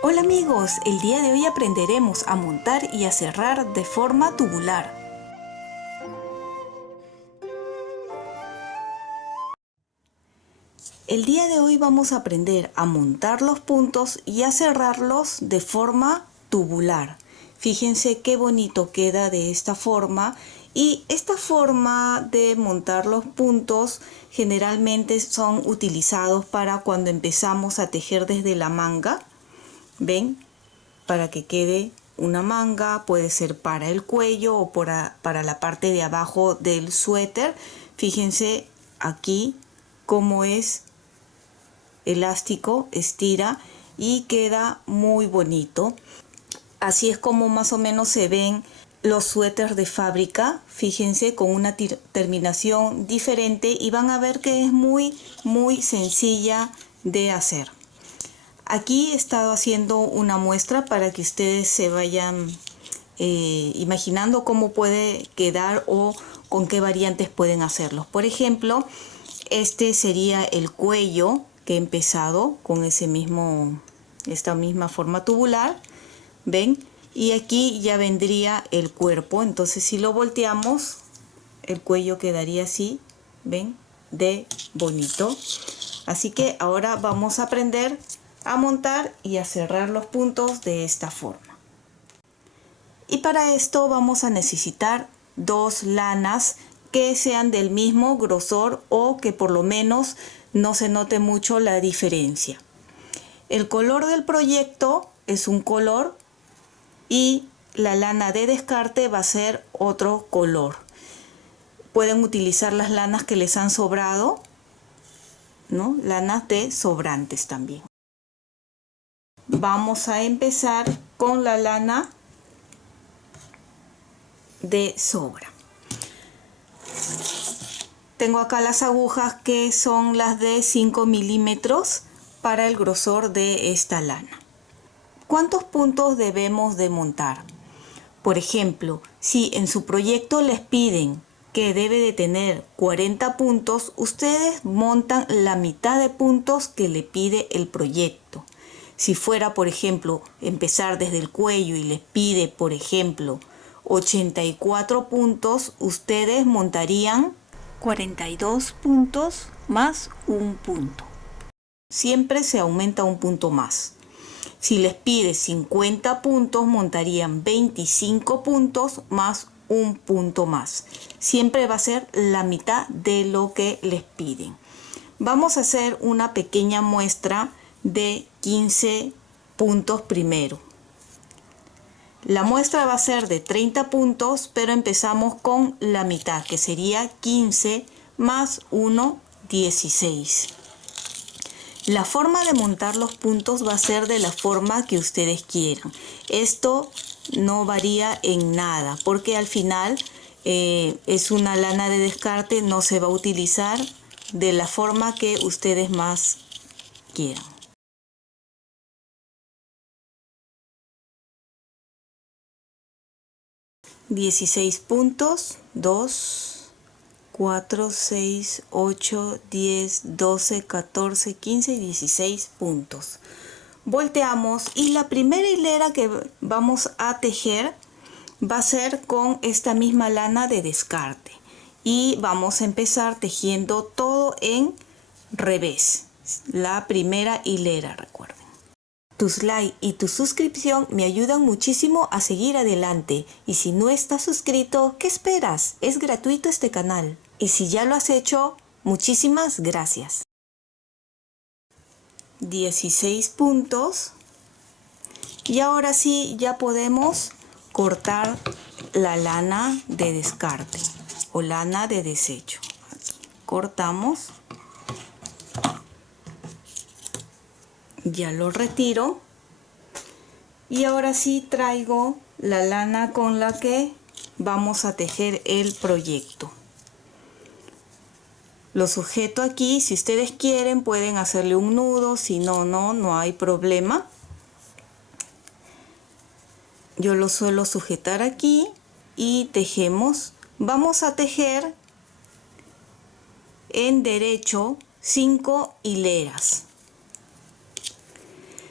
Hola amigos, el día de hoy aprenderemos a montar y a cerrar de forma tubular. El día de hoy vamos a aprender a montar los puntos y a cerrarlos de forma tubular. Fíjense qué bonito queda de esta forma. Y esta forma de montar los puntos generalmente son utilizados para cuando empezamos a tejer desde la manga. ¿Ven? Para que quede una manga, puede ser para el cuello o para la parte de abajo del suéter. Fíjense aquí cómo es elástico, estira y queda muy bonito. Así es como más o menos se ven los suéteres de fábrica. Fíjense, con una terminación diferente, y van a ver que es muy sencilla de hacer. Aquí he estado haciendo una muestra para que ustedes se vayan imaginando cómo puede quedar o con qué variantes pueden hacerlo. Por ejemplo, este sería el cuello que he empezado con esta misma forma tubular. ¿Ven? Y aquí ya vendría el cuerpo. Entonces, si lo volteamos, el cuello quedaría así. ¿Ven? De bonito. Así que ahora vamos a aprender a montar y a cerrar los puntos de esta forma. Y para esto vamos a necesitar dos lanas que sean del mismo grosor o que por lo menos no se note mucho la diferencia. El color del proyecto es un color y la lana de descarte va a ser otro color. Pueden utilizar las lanas que les han sobrado, ¿no? Lanas de sobrantes también. Vamos a empezar con la lana de sobra. Tengo acá las agujas que son las de 5 milímetros para el grosor de esta lana. ¿Cuántos puntos debemos de montar? Por ejemplo, si en su proyecto les piden que debe de tener 40 puntos, ustedes montan la mitad de puntos que le pide el proyecto. Si fuera, por ejemplo, empezar desde el cuello y les pide, por ejemplo, 84 puntos, ustedes montarían 42 puntos más un punto. Siempre se aumenta un punto más. Si les pide 50 puntos, montarían 25 puntos más un punto más. Siempre va a ser la mitad de lo que les piden. Vamos a hacer una pequeña muestra de 15 puntos primero. La muestra va a ser de 30 puntos, pero empezamos con la mitad, que sería 15 más 1, 16. La forma de montar los puntos va a ser de la forma que ustedes quieran. Esto no varía en nada, porque al final es una lana de descarte, no se va a utilizar de la forma que ustedes más quieran. $16 puntos, 2, 4, 6, 8, 10, 12, 14, 15 y 16 puntos. Volteamos y la primera hilera que vamos a tejer va a ser con esta misma lana de descarte. Y vamos a empezar tejiendo todo en revés. La primera hilera, recuerden. Tus likes y tu suscripción me ayudan muchísimo a seguir adelante. Y si no estás suscrito, ¿qué esperas? Es gratuito este canal. Y si ya lo has hecho, muchísimas gracias. 16 puntos. Y ahora sí, ya podemos cortar la lana de descarte o lana de desecho. Cortamos. Ya lo retiro. Y ahora sí traigo la lana con la que vamos a tejer el proyecto. Lo sujeto aquí. Si ustedes quieren pueden hacerle un nudo, si no, no hay problema. Yo lo suelo sujetar aquí y tejemos. Vamos a tejer en derecho 5 hileras.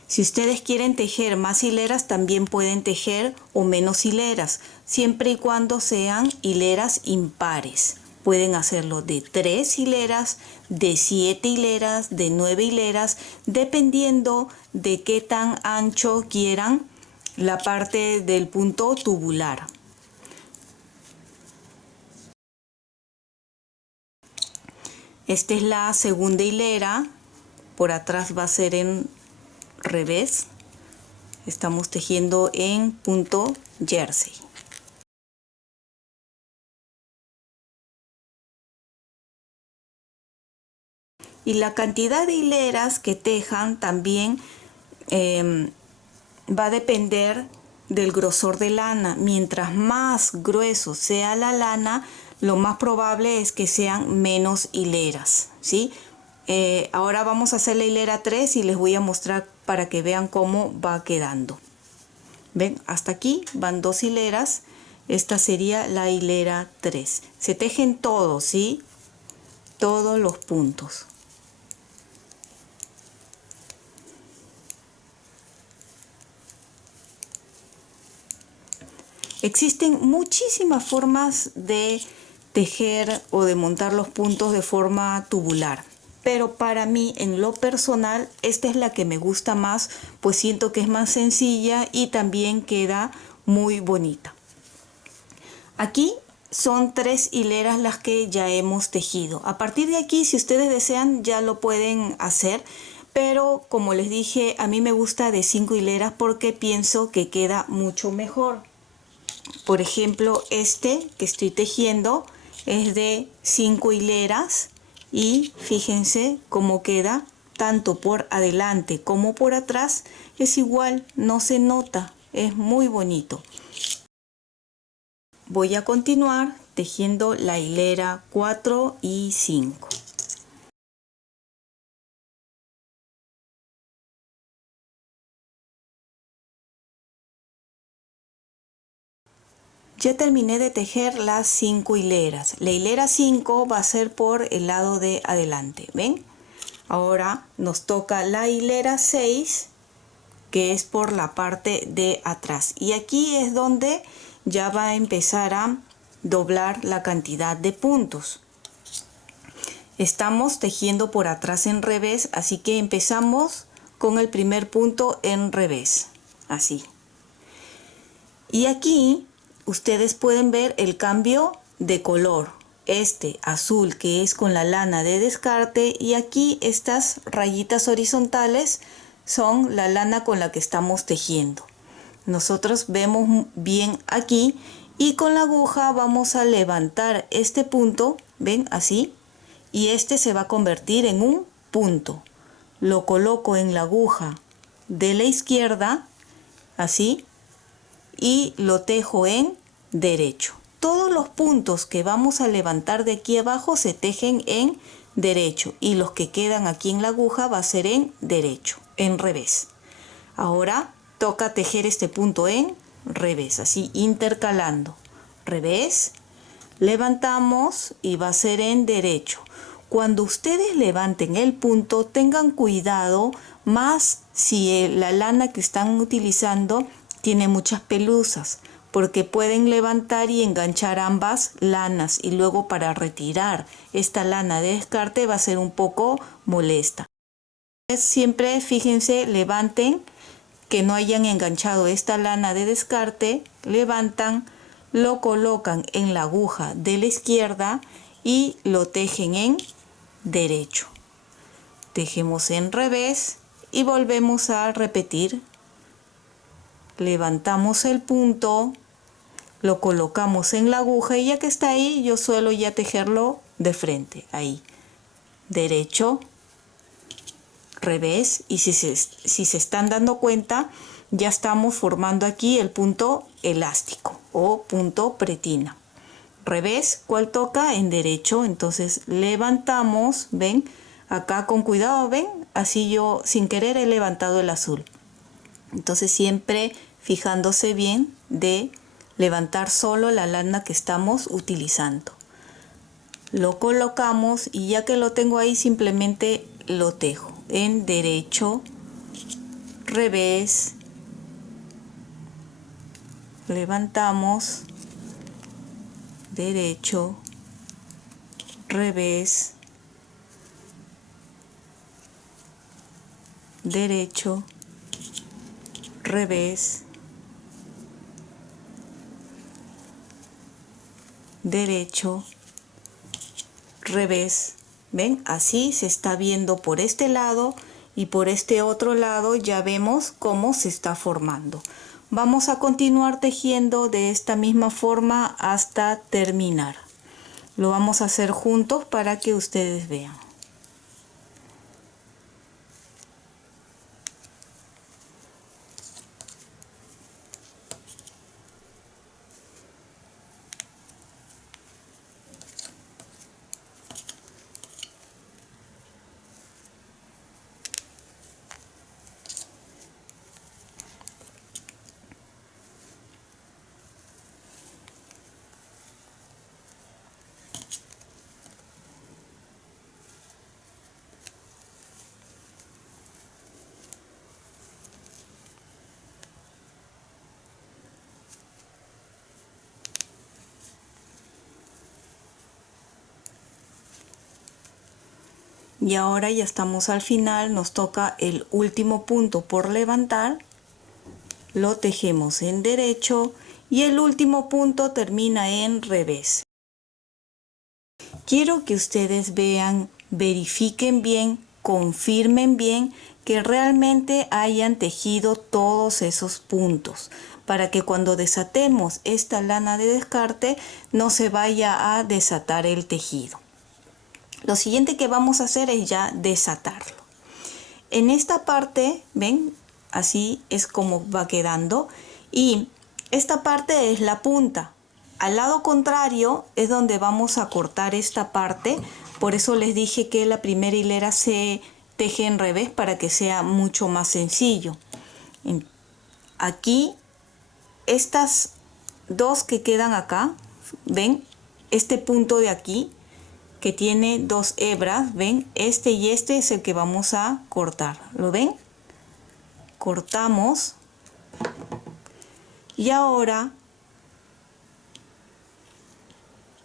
Si ustedes quieren tejer más hileras, también pueden tejer o menos hileras, siempre y cuando sean hileras impares. Pueden hacerlo de 3 hileras, de 7 hileras, de 9 hileras, dependiendo de qué tan ancho quieran la parte del punto tubular. Esta es la segunda hilera, por atrás va a ser en revés. Estamos tejiendo en punto jersey. Y la cantidad de hileras que tejan también va a depender del grosor de lana. Mientras más grueso sea la lana, lo más probable es que sean menos hileras, ¿sí? Ahora vamos a hacer la hilera 3 y les voy a mostrar para que vean cómo va quedando. ¿Ven? Hasta aquí van 2 hileras. Esta sería la hilera 3. Se tejen todos, ¿sí? Todos los puntos. Existen muchísimas formas de tejer o de montar los puntos de forma tubular, pero para mí, en lo personal, esta es la que me gusta más, pues siento que es más sencilla y también queda muy bonita. Aquí son 3 hileras las que ya hemos tejido. A partir de aquí, si ustedes desean, ya lo pueden hacer, pero como les dije, a mí me gusta de 5 hileras porque pienso que queda mucho mejor. Por ejemplo, este que estoy tejiendo es de 5 hileras y fíjense cómo queda tanto por adelante como por atrás. Es igual, no se nota, es muy bonito. Voy a continuar tejiendo la hilera 4 y 5. Ya terminé de tejer las 5 hileras. La hilera 5 va a ser por el lado de adelante, ¿ven? Ahora nos toca la hilera 6, que es por la parte de atrás. Y aquí es donde ya va a empezar a doblar la cantidad de puntos. Estamos tejiendo por atrás en revés, así que empezamos con el primer punto en revés, así. Y aquí ustedes pueden ver el cambio de color. Este azul que es con la lana de descarte y aquí estas rayitas horizontales son la lana con la que estamos tejiendo. Nosotros vemos bien aquí y con la aguja vamos a levantar este punto, ven así, y este se va a convertir en un punto. Lo coloco en la aguja de la izquierda, así, y lo tejo en derecho. Todos los puntos que vamos a levantar de aquí abajo se tejen en derecho y los que quedan aquí en la aguja va a ser en derecho, en revés. Ahora toca tejer este punto en revés, así intercalando. Revés, levantamos y va a ser en derecho. Cuando ustedes levanten el punto, tengan cuidado más si la lana que están utilizando tiene muchas pelusas, porque pueden levantar y enganchar ambas lanas y luego para retirar esta lana de descarte va a ser un poco molesta. Siempre fíjense, levanten que no hayan enganchado esta lana de descarte, levantan, lo colocan en la aguja de la izquierda y lo tejen en derecho. Tejemos en revés y volvemos a repetir. Levantamos el punto, lo colocamos en la aguja y ya que está ahí, yo suelo ya tejerlo de frente, ahí. Derecho, revés, y si se están dando cuenta, ya estamos formando aquí el punto elástico o punto pretina. Revés, ¿cuál toca? En derecho, entonces levantamos, ven, acá con cuidado, ven, así yo sin querer he levantado el azul. Entonces siempre fijándose bien de levantar solo la lana que estamos utilizando. Lo colocamos y ya que lo tengo ahí simplemente lo tejo en derecho, revés, levantamos, derecho, revés, derecho, revés, derecho, revés. ¿Ven? Así se está viendo por este lado y por este otro lado ya vemos cómo se está formando. Vamos a continuar tejiendo de esta misma forma hasta terminar. Lo vamos a hacer juntos para que ustedes vean. Y ahora ya estamos al final, nos toca el último punto por levantar, lo tejemos en derecho y el último punto termina en revés. Quiero que ustedes vean, verifiquen bien, confirmen bien que realmente hayan tejido todos esos puntos, para que cuando desatemos esta lana de descarte no se vaya a desatar el tejido. Lo siguiente que vamos a hacer es ya desatarlo. En esta parte, ven, así es como va quedando y esta parte es la punta. Al lado contrario es donde vamos a cortar esta parte, por eso les dije que la primera hilera se teje en revés para que sea mucho más sencillo. Aquí, estas dos que quedan acá, ven, este punto de aquí, que tiene dos hebras, ven, este y este es el que vamos a cortar, ¿lo ven? Cortamos y ahora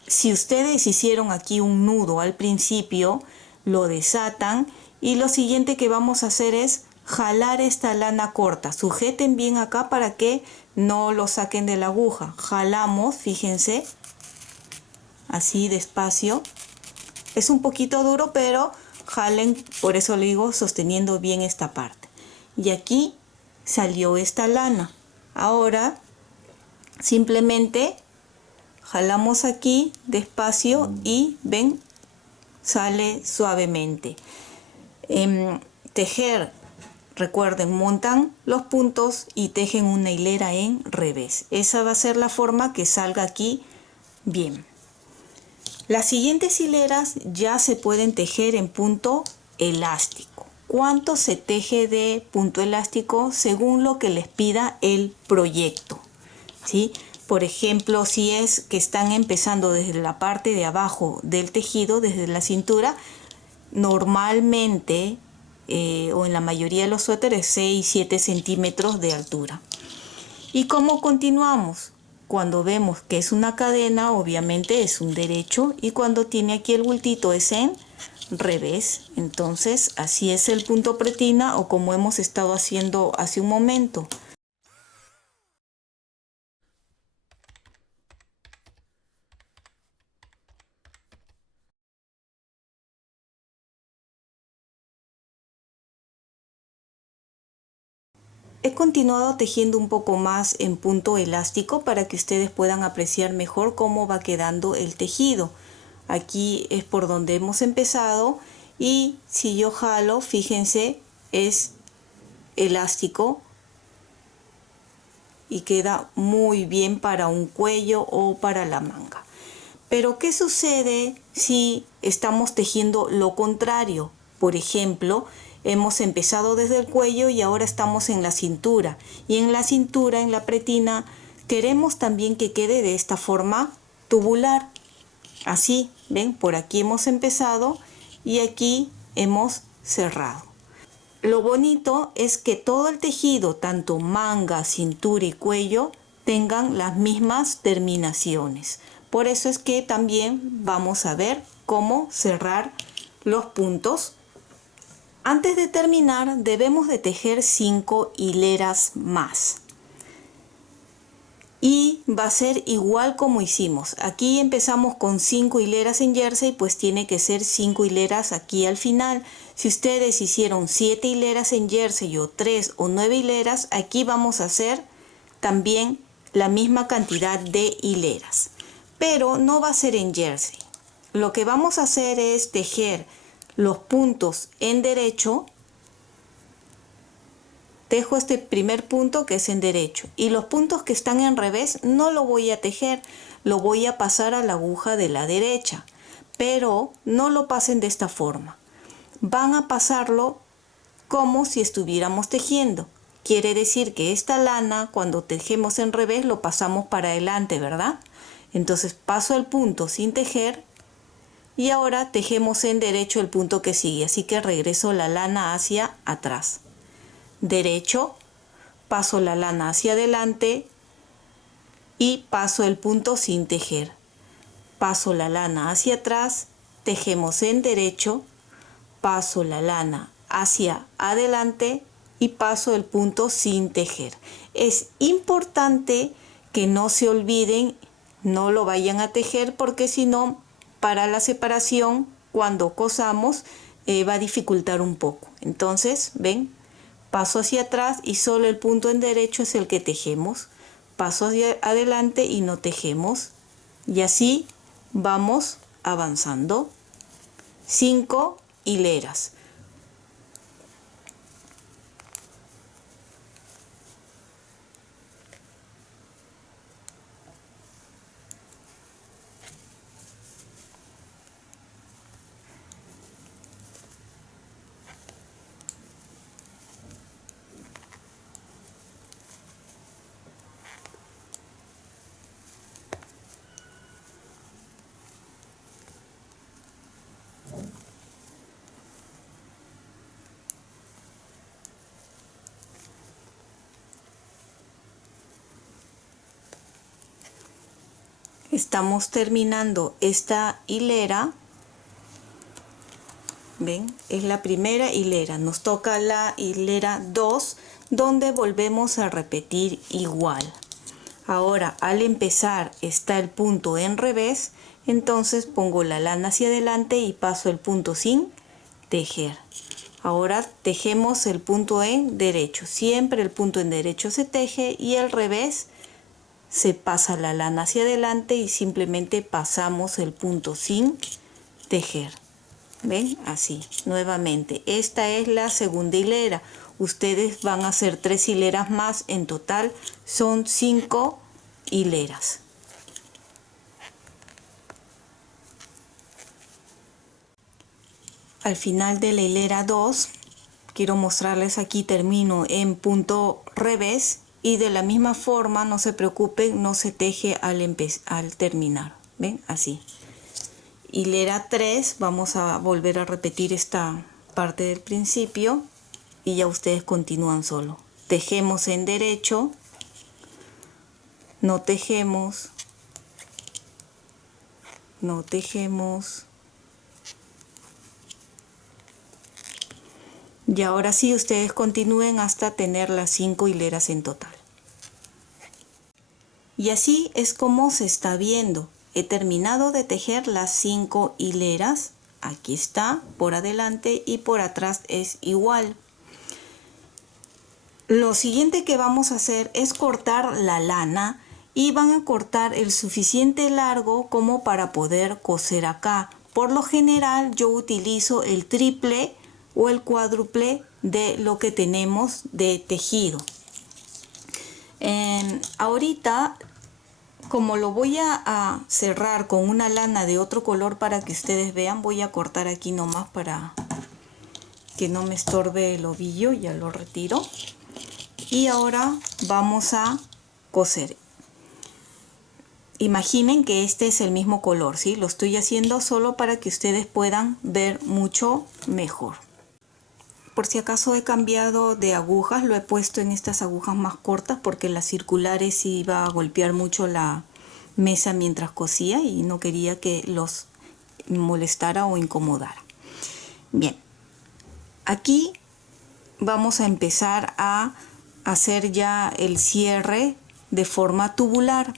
si ustedes hicieron aquí un nudo al principio, lo desatan y lo siguiente que vamos a hacer es jalar esta lana corta. Sujeten bien acá para que no lo saquen de la aguja. Jalamos, fíjense, así despacio. Es un poquito duro, pero jalen, por eso le digo, sosteniendo bien esta parte. Y aquí salió esta lana. Ahora, simplemente jalamos aquí despacio y ven, sale suavemente. Tejer, recuerden, montan los puntos y tejen una hilera en revés. Esa va a ser la forma que salga aquí bien. Las siguientes hileras ya se pueden tejer en punto elástico. ¿Cuánto se teje de punto elástico? Según lo que les pida el proyecto, ¿sí? Por ejemplo, si es que están empezando desde la parte de abajo del tejido, desde la cintura, normalmente o en la mayoría de los suéteres 6-7 centímetros de altura. ¿Y cómo continuamos? Cuando vemos que es una cadena, obviamente es un derecho, y cuando tiene aquí el bultito es en revés. Entonces así es el punto pretina, o como hemos estado haciendo hace un momento. He continuado tejiendo un poco más en punto elástico para que ustedes puedan apreciar mejor cómo va quedando el tejido. Aquí es por donde hemos empezado y si yo jalo, fíjense, es elástico y queda muy bien para un cuello o para la manga. Pero ¿qué sucede si estamos tejiendo lo contrario? Por ejemplo, hemos empezado desde el cuello y ahora estamos en la cintura. Y en la cintura, en la pretina, queremos también que quede de esta forma tubular. Así, ¿ven? Por aquí hemos empezado y aquí hemos cerrado. Lo bonito es que todo el tejido, tanto manga, cintura y cuello, tengan las mismas terminaciones. Por eso es que también vamos a ver cómo cerrar los puntos. Antes de terminar, debemos de tejer 5 hileras más. Y va a ser igual como hicimos. Aquí empezamos con 5 hileras en jersey, pues tiene que ser 5 hileras aquí al final. Si ustedes hicieron 7 hileras en jersey o 3 o 9 hileras, aquí vamos a hacer también la misma cantidad de hileras. Pero no va a ser en jersey. Lo que vamos a hacer es tejer los puntos en derecho. Tejo este primer punto que es en derecho y los puntos que están en revés no lo voy a tejer, lo voy a pasar a la aguja de la derecha, pero no lo pasen de esta forma. Van a pasarlo como si estuviéramos tejiendo. Quiere decir que esta lana cuando tejemos en revés lo pasamos para adelante, ¿verdad? Entonces paso el punto sin tejer y ahora tejemos en derecho el punto que sigue, así que regreso la lana hacia atrás. Derecho, paso la lana hacia adelante y paso el punto sin tejer. Paso la lana hacia atrás, tejemos en derecho, paso la lana hacia adelante y paso el punto sin tejer. Es importante que no se olviden, no lo vayan a tejer porque si no, para la separación, cuando cosamos, va a dificultar un poco. Entonces, ven, paso hacia atrás y solo el punto en derecho es el que tejemos. Paso hacia adelante y no tejemos. Y así vamos avanzando. 5 hileras. Estamos terminando esta hilera. Ven, es la primera hilera. Nos toca la hilera 2, donde volvemos a repetir igual. Ahora, al empezar está el punto en revés, entonces pongo la lana hacia adelante y paso el punto sin tejer. Ahora tejemos el punto en derecho. Siempre el punto en derecho se teje y al revés se pasa la lana hacia adelante y simplemente pasamos el punto sin tejer. ¿Ven? Así, nuevamente. Esta es la segunda hilera. Ustedes van a hacer 3 hileras más. En total son 5 hileras. Al final de la hilera 2, quiero mostrarles aquí, termino en punto revés. Y de la misma forma, no se preocupen, no se teje al terminar. ¿Ven? Así. Hilera 3, vamos a volver a repetir esta parte del principio y ya ustedes continúan solo. Tejemos en derecho, no tejemos, no tejemos. Y ahora sí, ustedes continúen hasta tener las 5 hileras en total. Y así es como se está viendo. He terminado de tejer las 5 hileras. Aquí está, por adelante y por atrás es igual. Lo siguiente que vamos a hacer es cortar la lana y van a cortar el suficiente largo como para poder coser acá. Por lo general yo utilizo el triple o el cuádruple de lo que tenemos de tejido. Ahorita, como lo voy a cerrar con una lana de otro color para que ustedes vean, voy a cortar aquí nomás para que no me estorbe el ovillo, ya lo retiro. Y ahora vamos a coser. Imaginen que este es el mismo color, ¿sí? Lo estoy haciendo solo para que ustedes puedan ver mucho mejor. por si acaso he cambiado de agujas, lo he puesto en estas agujas más cortas porque las circulares iba a golpear mucho la mesa mientras cosía y no quería que los molestara o incomodara. Bien, aquí vamos a empezar a hacer ya el cierre de forma tubular.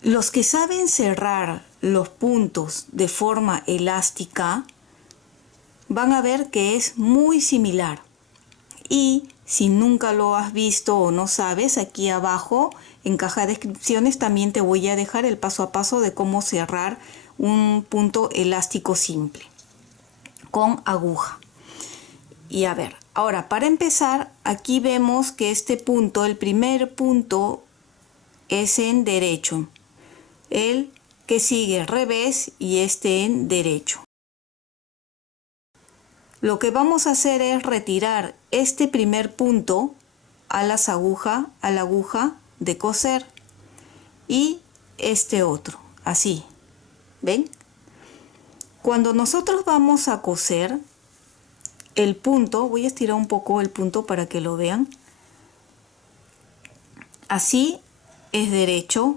Los que saben cerrar los puntos de forma elástica van a ver que es muy similar. Y si nunca lo has visto o no sabes, aquí abajo en caja de descripciones también te voy a dejar el paso a paso de cómo cerrar un punto elástico simple con aguja. Y a ver, ahora para empezar, aquí vemos que este punto, el primer punto, es en derecho. El que sigue revés y este en derecho. Lo que vamos a hacer es retirar este primer punto a la aguja de coser y este otro, así, ¿ven? Cuando nosotros vamos a coser el punto, voy a estirar un poco el punto para que lo vean, así es derecho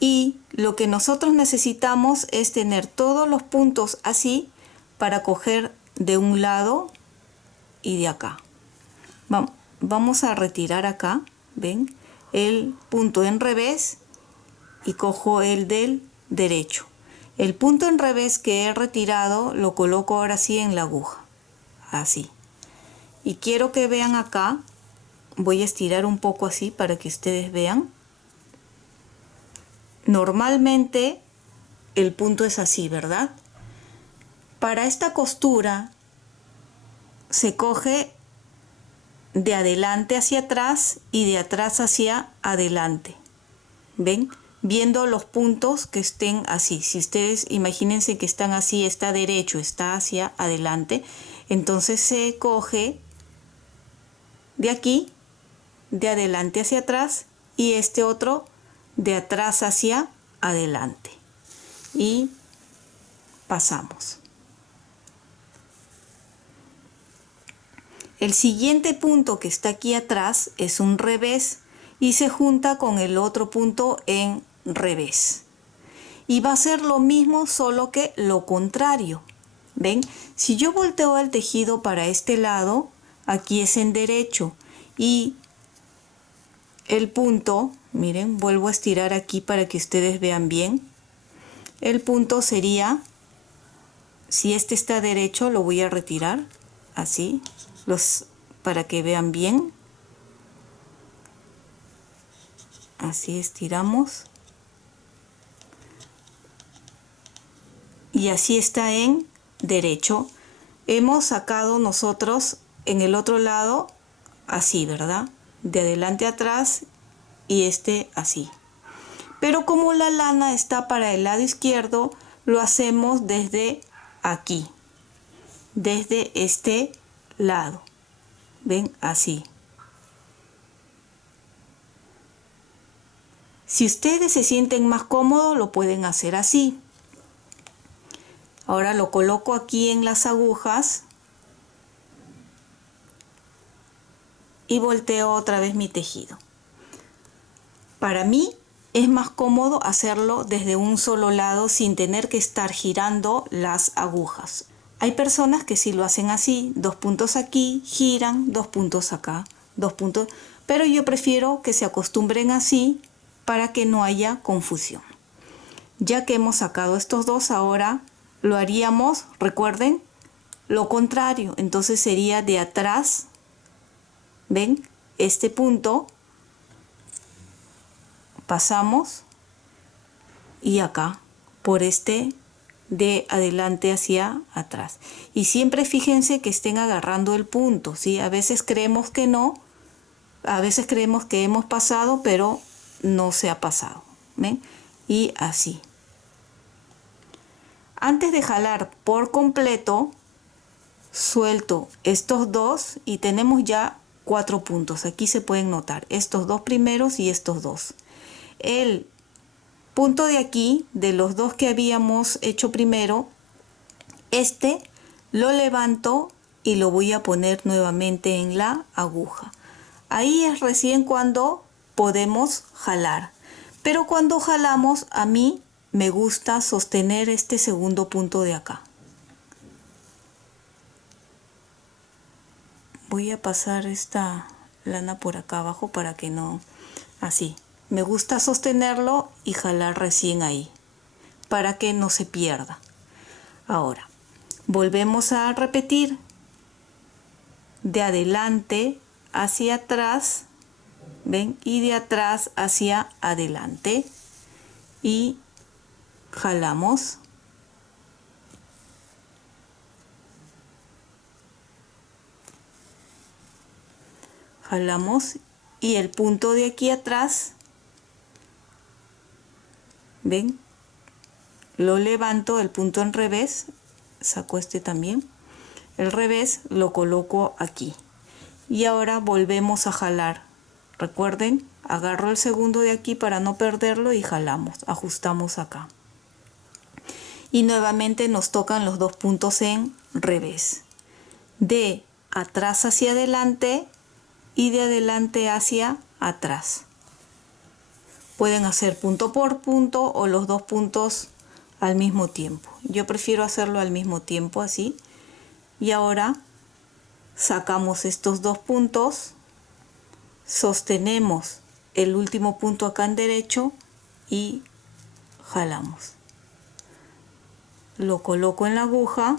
y lo que nosotros necesitamos es tener todos los puntos así para coger de un lado y de acá. Vamos a retirar acá, ven, el punto en revés y cojo el del derecho. El punto en revés que he retirado lo coloco ahora sí en la aguja, así. Y quiero que vean acá, voy a estirar un poco así para que ustedes vean. Normalmente el punto es así, ¿verdad? Para esta costura se coge de adelante hacia atrás y de atrás hacia adelante. ¿Ven? Viendo los puntos que estén así. Si ustedes imagínense que están así, está derecho, está hacia adelante, entonces se coge de aquí, de adelante hacia atrás y este otro de atrás hacia adelante. Y pasamos. El siguiente punto que está aquí atrás es un revés y se junta con el otro punto en revés. Y va a ser lo mismo, solo que lo contrario. ¿Ven? Si yo volteo el tejido para este lado, aquí es en derecho y el punto, miren, vuelvo a estirar aquí para que ustedes vean bien. El punto sería, si este está derecho, lo voy a retirar así, para que vean bien. Así estiramos. Y así está en derecho. Hemos sacado nosotros en el otro lado así, ¿verdad? De adelante a atrás y este así. Pero como la lana está para el lado izquierdo, lo hacemos desde aquí, desde este lado. ¿Ven? Así. Si ustedes se sienten más cómodos, lo pueden hacer así. Ahora lo coloco aquí en las agujas y volteo otra vez mi tejido. Para mí es más cómodo hacerlo desde un solo lado sin tener que estar girando las agujas. Hay personas que sí lo hacen así, 2 puntos aquí, giran, 2 puntos acá, 2 puntos, pero yo prefiero que se acostumbren así para que no haya confusión. Ya que hemos sacado estos dos, ahora lo haríamos, recuerden, lo contrario, entonces sería de atrás, ¿ven? Este punto, pasamos y acá, por este de adelante hacia atrás. Y siempre fíjense que estén agarrando el punto, ¿sí? A veces creemos que no, a veces creemos que hemos pasado, pero no se ha pasado, ¿ven? Y así. Antes de jalar por completo, suelto estos dos y tenemos ya 4 puntos. Aquí se pueden notar estos dos primeros y estos dos. El punto de aquí, de los dos que habíamos hecho primero, este lo levanto y lo voy a poner nuevamente en la aguja. Ahí es recién cuando podemos jalar. Pero cuando jalamos, a mí me gusta sostener este segundo punto de acá. Voy a pasar esta lana por acá abajo para que no... Así. Me gusta sostenerlo y jalar recién ahí, para que no se pierda. Ahora, volvemos a repetir. De adelante hacia atrás, ¿ven? Y de atrás hacia adelante. Y jalamos. Jalamos y el punto de aquí atrás, ¿ven? Lo levanto, el punto en revés, saco este también. El revés lo coloco aquí. Y ahora volvemos a jalar. Recuerden, agarro el segundo de aquí para no perderlo y jalamos, ajustamos acá. Y nuevamente nos tocan los dos puntos en revés. De atrás hacia adelante y de adelante hacia atrás. Pueden hacer punto por punto o los dos puntos al mismo tiempo. Yo prefiero hacerlo al mismo tiempo así. Y ahora sacamos estos dos puntos, sostenemos el último punto acá en derecho y jalamos. Lo coloco en la aguja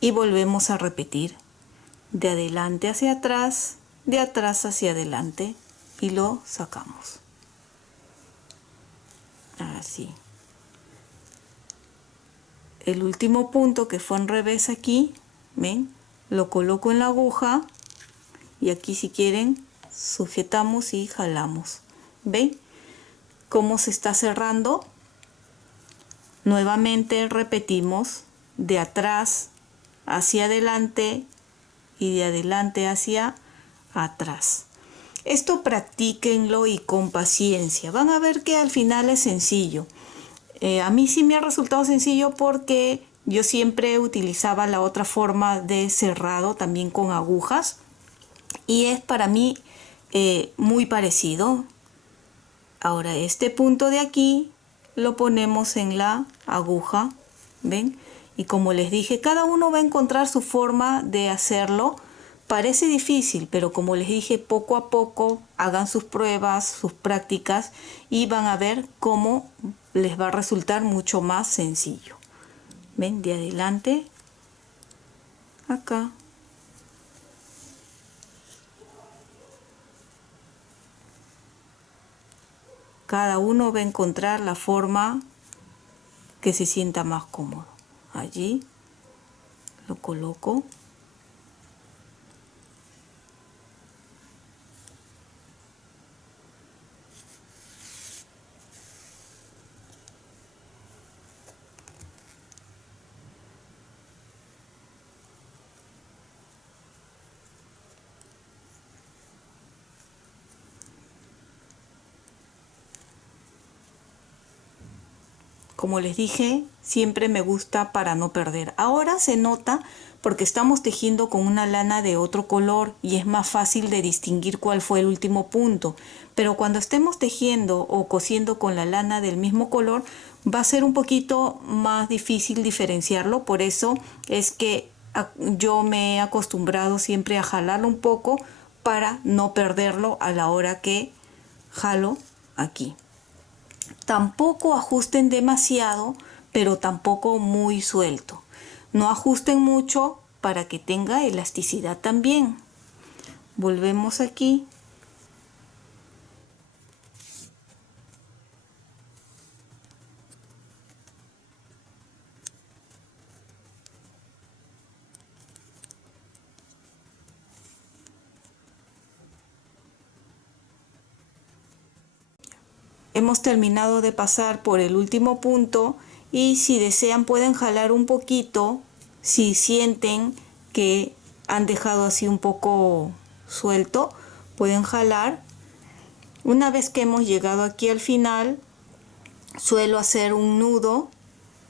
y volvemos a repetir. De adelante hacia atrás, de atrás hacia adelante y lo sacamos. Así. El último punto que fue en revés aquí, ¿ven? Lo coloco en la aguja y aquí si quieren sujetamos y jalamos. ¿Ven cómo se está cerrando? Nuevamente repetimos de atrás hacia adelante y de adelante hacia atrás. Esto practíquenlo y con paciencia. Van a ver que al final es sencillo. A mí sí me ha resultado sencillo porque yo siempre utilizaba la otra forma de cerrado también con agujas y es para mí muy parecido. Ahora este punto de aquí lo ponemos en la aguja, ¿ven? Y como les dije, cada uno va a encontrar su forma de hacerlo. Parece difícil, pero como les dije, poco a poco hagan sus pruebas, sus prácticas y van a ver cómo les va a resultar mucho más sencillo. ¿Ven? De adelante, acá. Cada uno va a encontrar la forma que se sienta más cómodo. Allí lo coloco. Como les dije, siempre me gusta para no perder. Ahora se nota porque estamos tejiendo con una lana de otro color y es más fácil de distinguir cuál fue el último punto. Pero cuando estemos tejiendo o cosiendo con la lana del mismo color, va a ser un poquito más difícil diferenciarlo. Por eso es que yo me he acostumbrado siempre a jalarlo un poco para no perderlo a la hora que jalo aquí. Tampoco ajusten demasiado, pero tampoco muy suelto. No ajusten mucho para que tenga elasticidad también. Volvemos aquí. Hemos terminado de pasar por el último punto y si desean pueden jalar un poquito si sienten que han dejado así un poco suelto, pueden jalar. Una vez que hemos llegado aquí al final, suelo hacer un nudo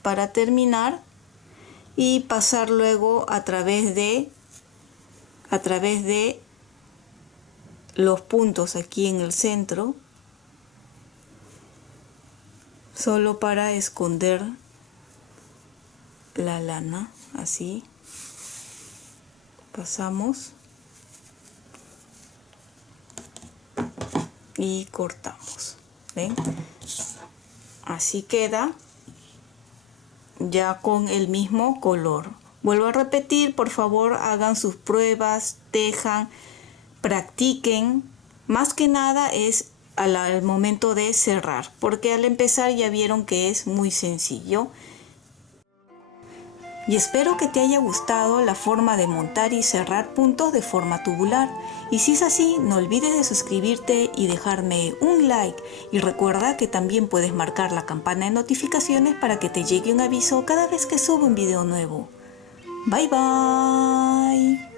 para terminar y pasar luego a través de los puntos aquí en el centro, solo para esconder la lana. Así pasamos y cortamos. ¿Ven? Así queda ya con el mismo color. Vuelvo a repetir, por favor hagan sus pruebas, tejan, practiquen. Más que nada es al momento de cerrar, porque al empezar ya vieron que es muy sencillo. Y espero que te haya gustado la forma de montar y cerrar puntos de forma tubular. Y si es así, no olvides de suscribirte y dejarme un like. Y recuerda que también puedes marcar la campana de notificaciones para que te llegue un aviso cada vez que subo un video nuevo. Bye bye.